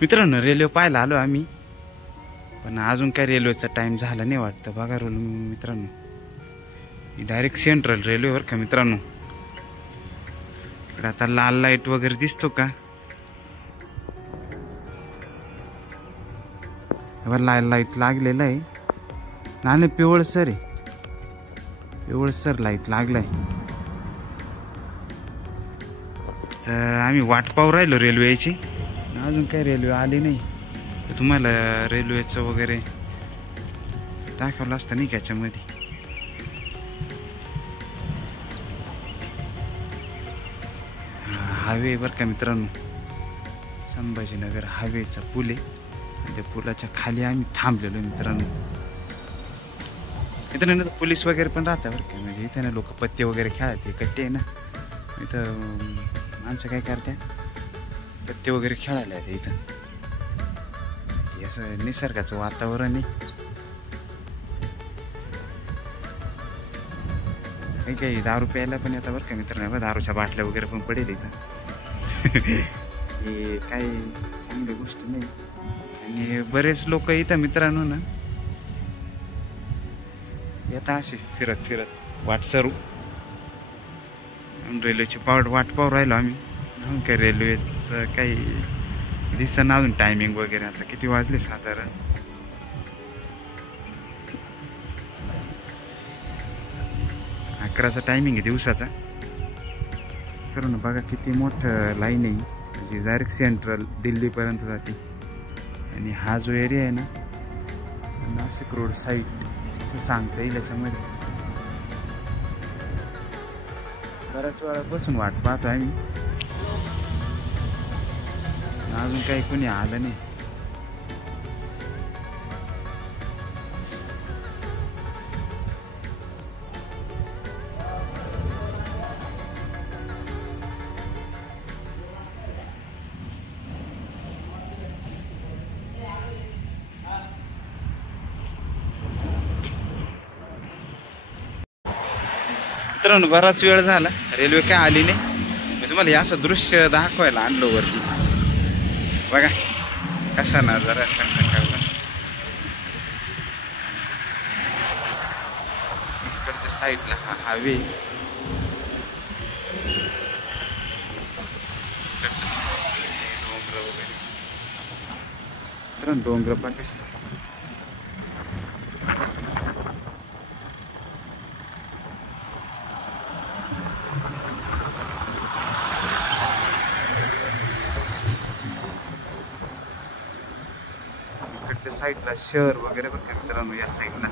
मित्रांनो रेल्वे पाहायला आलो आम्ही, पण अजून काय रेल्वेचा टाइम झाला नाही वाटतं. बघा रोल मित्रांनो, ही डायरेक्ट सेंट्रल रेल्वेवर का मित्रांनो. इकडे आता लाल लाईट वगैरे दिसतो का? लाल लाईट लागलेला आहे. नाही पिवळसर आहे, पिवळसर लाईट लागलाय. तर आम्ही वाट पाहू राहिलो रेल्वेची, अजून काही रेल्वे आली नाही. तुम्हाला रेल्वेचं वगैरे दाखवलं असतं नाही त्याच्यामध्ये. हायवे बरं का मित्रांनो, संभाजीनगर हायवेचा पूल आहे. त्या पुलाच्या खाली आम्ही थांबलेलो मित्रांनो. इथं ना पोलीस वगैरे पण राहतात बरं का. म्हणजे इथं ना लोक पत्ते वगैरे खेळतात, कट्टे आहे ना. इथं माणसं काय करतात, पत्ते वगैरे खेळायला येते इथं. असं निसर्गाचं वातावरण आहे. काही काही दारू प्यायला पण येतं बरं का मित्रांनो. दारूच्या बाटल्या वगैरे पण पडेल इथं. हे काही चांगली गोष्ट नाही. आणि बरेच लोक इथं मित्रांनो ना येतात असे फिरत फिरत वाट सरू. रेल्वेची वाट पाहू राहिलो आम्ही. काय रेल्वेचं काही दिसना अजून टायमिंग वगैरे. आता किती वाजले साधारण? अकराचा टायमिंग आहे दिवसाचा. तर ना बघा किती मोठं लाईन आहे. म्हणजे डायरेक्ट सेंट्रल दिल्लीपर्यंत जाते. आणि हा जो एरिया आहे ना, नाशिक रोड साईड असं सांगता येईल याच्यामध्ये. बऱ्याच वेळा बसून वाट पाहतो आम्ही, अजून काही कोणी आलं नाही. मित्रांनो बराच वेळ झाला, रेल्वे काय आली नाही. मी तुम्हाला हे असं दृश्य दाखवायला आणलो वरती. बघा कसा नजारा सकाळचा. इकडच्या साईडला हा हायवे, डोंगर वगैरे. तर डोंगर पण कसे साईडला शहर वगैरे बघा मित्रांनो. या साईडला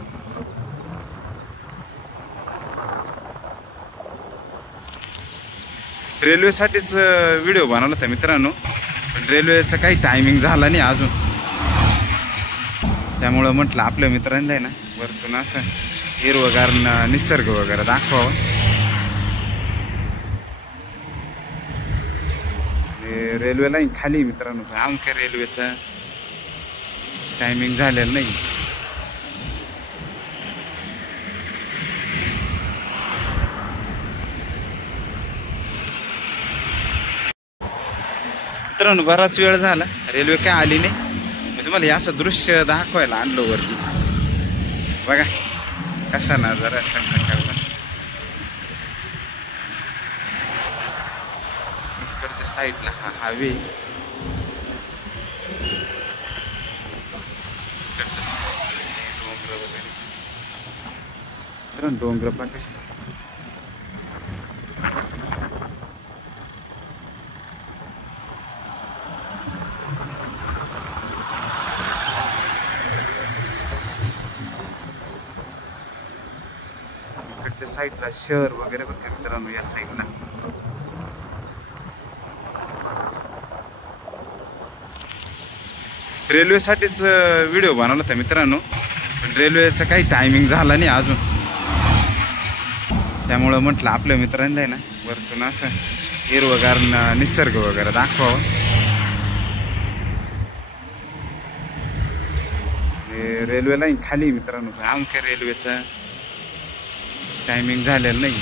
रेल्वेसाठीच व्हिडिओ बनवला होता मित्रांनो, पण रेल्वेचं काही टायमिंग झाला नाही अजून. त्यामुळं म्हटलं आपल्या मित्रांना आहे ना वरतून असं हिरवगार निसर्ग वगैरे दाखवावं. रेल्वे लाईन खाली मित्रांनो. आमच्या रेल्वेचं टायमिंग झालेलं नाही. मित्रांनो बराच वेळ झाला, रेल्वे काय आली नाही. मी तुम्हाला हे असं दृश्य दाखवायला आणलो वरती. बघा कसा नजारा सकाळचा. इकडच्या साईडला हा हायवे, डोंगर वगैरे. तर डोंगर पण कसे इकडच्या साईडला शहर वगैरे बघा मित्रांनो. या साईडला रेल्वेसाठीच व्हिडिओ बनवला होता मित्रांनो, पण रेल्वेचं काही टायमिंग झाला नाही अजून. त्यामुळं म्हटलं आपल्या मित्रांना आहे ना वरतून असं हिरवगार निसर्ग वगैरे दाखवावं. रेल्वे लाईन खाली मित्रांनो. आमच्या रेल्वेचं टायमिंग झालेलं नाही.